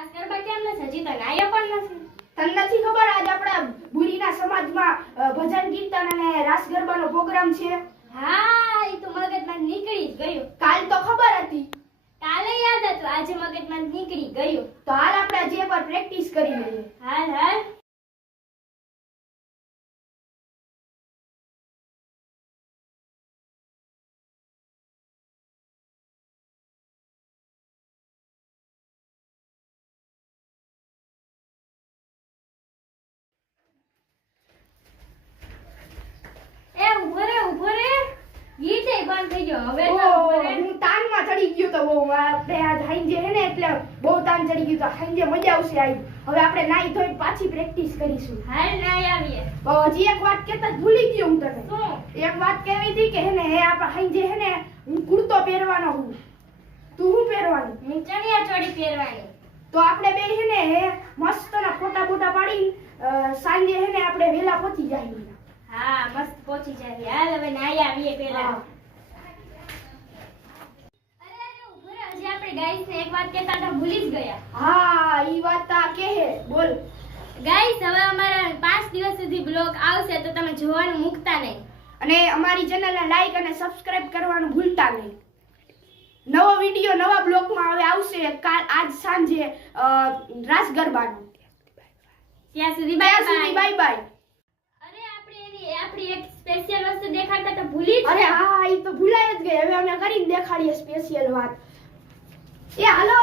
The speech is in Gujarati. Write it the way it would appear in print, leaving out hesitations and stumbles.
રાસ ગરબા કેમ નથી? હજી તો નાયા પણ નથી. તને નથી ખબર આજ આપણા ભૂરીના સમાજમાં ભજન કીર્તન અને રાસ ગરબાનો પ્રોગ્રામ છે? હા, એ તો મગજમાં નીકળી જ ગયું. કાલ તો ખબર હતી. કાલે યાદ હતું, આજે મગજમાં નીકળી ગયું. તો હાલ આપણે જે પર પ્રેક્ટિસ કરી લઈએ. હાલ હાલ. ઉભો રે. ગીતે બંધ થઈ ગયો. હવે તો ઉભો રે. હું તાનમાં ચડી ગયો તો બહુ આપણે આજ હાંજે હે ને એટલે બહુ તાન ચડી ગયું તો હાંજે મજા આવશે આજ. હવે આપણે નાઈ ધોઈ પાછી પ્રેક્ટિસ કરીશું. હાલ નાઈ આવીએ. હજી એક વાત કહેતા જ ભૂલી ગયો હું તને. શું? એક વાત કહેવી હતી કે હે ને હે આપણે હાંજે હે ને હું કુર્તો પહેરવાનો હું. તું શું પહેરવાનું? હું ચણિયા ચોળી પહેરવાની. તો આપણે બે હે ને હે મસ્તના ફોટા બોટા પાડી સાંજે હે ને આપણે વેલા પહોંચી જઈએ. હા, મસ્ત પહોંચી જાય. હાલ હવે નાઈ આવીએ પહેલા. અરે ઉભો રે. હજી આપણે ગાઈસ ને એક વાત કહેતા હતા, ભૂલી જ ગયા. હા, ઈ વાત તા કે હે બોલ. ગાઈસ, હવે અમારા 5 દિવસ સુધી બ્લોગ આવશે તો તમે જોવાનું મૂકતા નહીં. અને અમારી ચેનલને લાઈક અને સબસ્ક્રાઇબ કરવાનું ભૂલતા નહીં. નવો વિડિયો નવા બ્લોગમાં હવે આવશે આજ સાંજે રાસ ગરબાનો. ત્યાં સુધી બાય બાય બાય બાય. અરે આપણી એક સ્પેશિયલ વસ્તુ દેખાડતા તો ભૂલી જ અરે ગયા. હા, ઈ તો ભૂલાય જ ગઈ. હવે અમે કરીને દેખાડીએ સ્પેશિયલ વાત. એ હાલો.